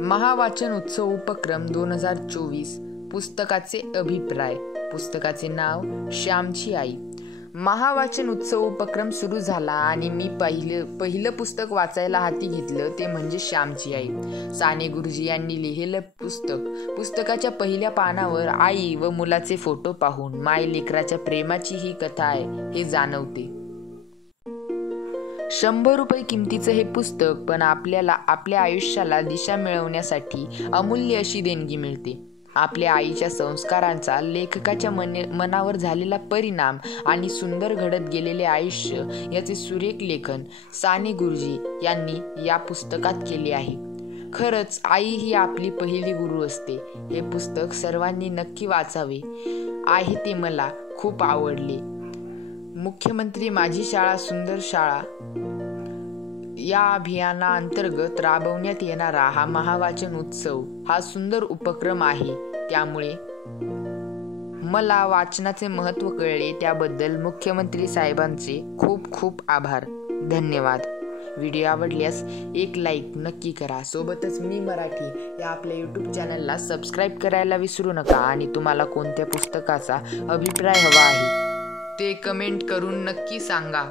महावाचन उत्सव उपक्रम 2024 पुस्तकाचे अभिप्राय। पुस्तकाचे नाव श्यामची आई। महावाचन उत्सव उपक्रम सुरू झाला आणि मी पहिलं पुस्तक वाचायला हाती घेतलं ते म्हणजे श्यामची आई। साने गुरुजी यांनी लिहिलेलं पुस्तकाच्या पहिल्या पानावर आई व मुलाचे फोटो पाहून माय लेकराच्या प्रेमाची ही कथा आहे हे जाणवते। 100 रुपये किमतीचं हे पुस्तक, पण आपल्याला आपल्या आयुष्याला दिशा मिळवण्यासाठी अमूल्य अशी देणगी मिळते। आपल्या आईच्या संस्कारांचा लेखकाच्या मनावर झालेला परिणाम आणि सुंदर घडत गेलेले आयुष्य याचे सुरेख लेखन साने गुरुजी यांनी या पुस्तकात केले आहे। खरंच आई ही आपली पहिली गुरु असते। हे पुस्तक सर्वांनी नक्की वाचावे आहे ते मला खूप आवडले। मुख्यमंत्री माझी शाळा सुंदर शाळा या अभियानाअंतर्गत राबवण्यात येणारा हा महावाचन उत्सव हा सुंदर उपक्रम आहे। त्यामुळे मला वाचनाचे महत्त्व कळले, त्याबद्दल मुख्यमंत्री साहेबांचे खूप खूप आभार। धन्यवाद। व्हिडिओ आवडल्यास एक लाईक नक्की करा। सोबतच मी मराठी या आपल्या यूट्यूब चॅनलला सबस्क्राईब करायला विसरू नका आणि तुम्हाला कोणत्या पुस्तकाचा अभिप्राय हवा आहे ते कमेंट करून नक्की सांगा।